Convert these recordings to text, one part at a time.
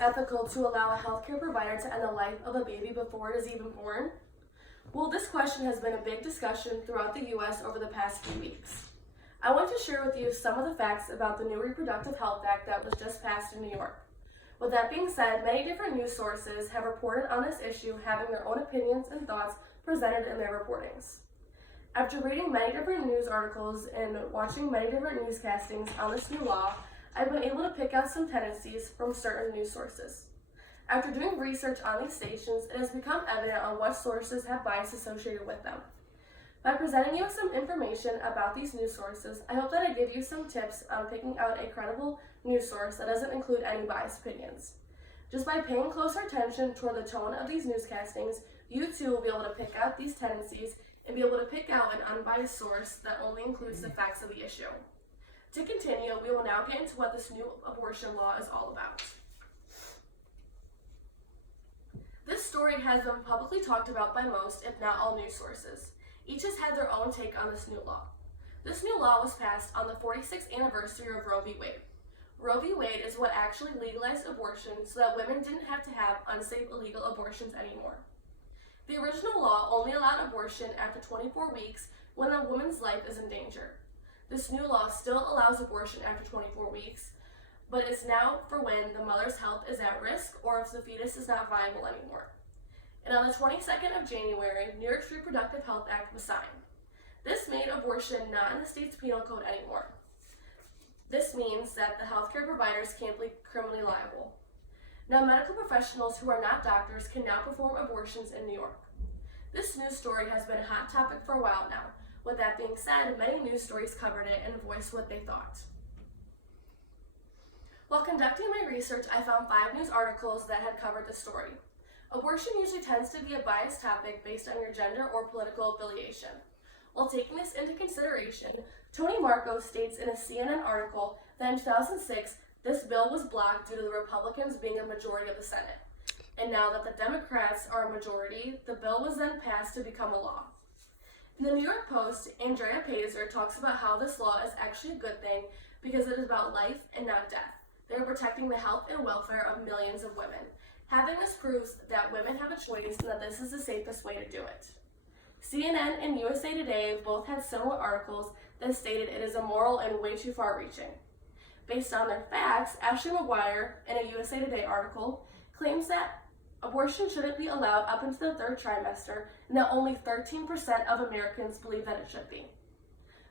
ethical to allow a healthcare provider to end the life of a baby before it is even born? Well, this question has been a big discussion throughout the U.S. over the past few weeks. I want to share with you some of the facts about the new Reproductive Health Act that was just passed in New York. With that being said, many different news sources have reported on this issue, having their own opinions and thoughts presented in their reportings. After reading many different news articles and watching many different newscastings on this new law, I've been able to pick out some tendencies from certain news sources. After doing research on these stations, it has become evident on what sources have bias associated with them. By presenting you with some information about these news sources, I hope that I give you some tips on picking out a credible news source that doesn't include any biased opinions. Just by paying closer attention toward the tone of these newscastings, you too will be able to pick out these tendencies and be able to pick out an unbiased source that only includes the facts of the issue. To continue, we will now get into what this new abortion law is all about. This story has been publicly talked about by most, if not all, news sources. Each has had their own take on this new law. This new law was passed on the 46th anniversary of Roe v. Wade. Roe v. Wade is what actually legalized abortion so that women didn't have to have unsafe, illegal abortions anymore. The original law only allowed abortion after 24 weeks when a woman's life is in danger. This new law still allows abortion after 24 weeks, but it's now for when the mother's health is at risk or if the fetus is not viable anymore. And on the 22nd of January, New York's Reproductive Health Act was signed. This made abortion not in the state's penal code anymore. This means that the healthcare providers can't be criminally liable. Now, medical professionals who are not doctors can now perform abortions in New York. This news story has been a hot topic for a while now. With that being said, many news stories covered it and voiced what they thought. While conducting my research, I found 5 news articles that had covered the story. Abortion usually tends to be a biased topic based on your gender or political affiliation. While taking this into consideration, Tony Marco states in a CNN article that in 2006, this bill was blocked due to the Republicans being a majority of the Senate. And now that the Democrats are a majority, the bill was then passed to become a law. In the New York Post, Andrea Pazer talks about how this law is actually a good thing because it is about life and not death. They are protecting the health and welfare of millions of women. Having this proves that women have a choice and that this is the safest way to do it. CNN and USA Today both had similar articles that stated it is immoral and way too far-reaching. Based on their facts, Ashley McGuire, in a USA Today article, claims that abortion shouldn't be allowed up into the 3rd trimester and that only 13% of Americans believe that it should be.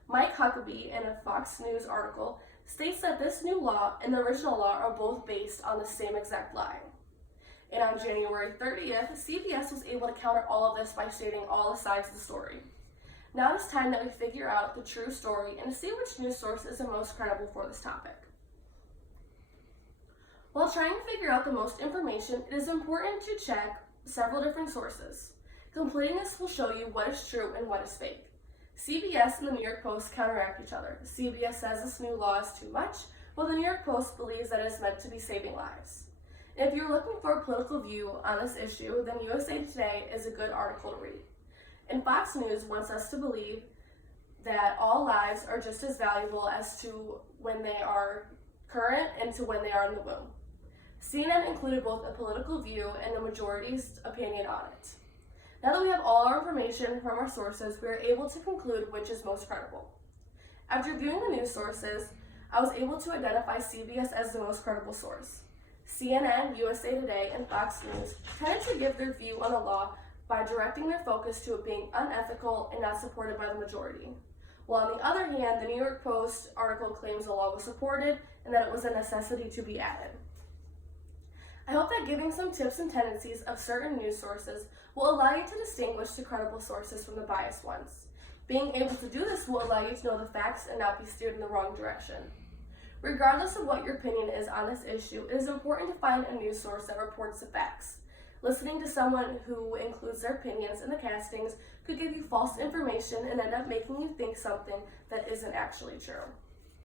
Mike Huckabee, in a Fox News article, states that this new law and the original law are both based on the same exact lie. And on January 30th, CBS was able to counter all of this by stating all the sides of the story. Now it's time that we figure out the true story and to see which news source is the most credible for this topic. While trying to figure out the most information, it is important to check several different sources. Completing this will show you what is true and what is fake. CBS and the New York Post counteract each other. CBS says this new law is too much, while the New York Post believes that it is meant to be saving lives. And if you're looking for a political view on this issue, then USA Today is a good article to read. And Fox News wants us to believe that all lives are just as valuable as to when they are current and to when they are in the womb. CNN included both a political view and the majority's opinion on it. Now that we have all our information from our sources, we are able to conclude which is most credible. After viewing the news sources, I was able to identify CBS as the most credible source. CNN, USA Today, and Fox News tended to give their view on the law by directing their focus to it being unethical and not supported by the majority. While on the other hand, the New York Post article claims the law was supported and that it was a necessity to be added. I hope that giving some tips and tendencies of certain news sources will allow you to distinguish the credible sources from the biased ones. Being able to do this will allow you to know the facts and not be steered in the wrong direction. Regardless of what your opinion is on this issue, it is important to find a news source that reports the facts. Listening to someone who includes their opinions in the castings could give you false information and end up making you think something that isn't actually true.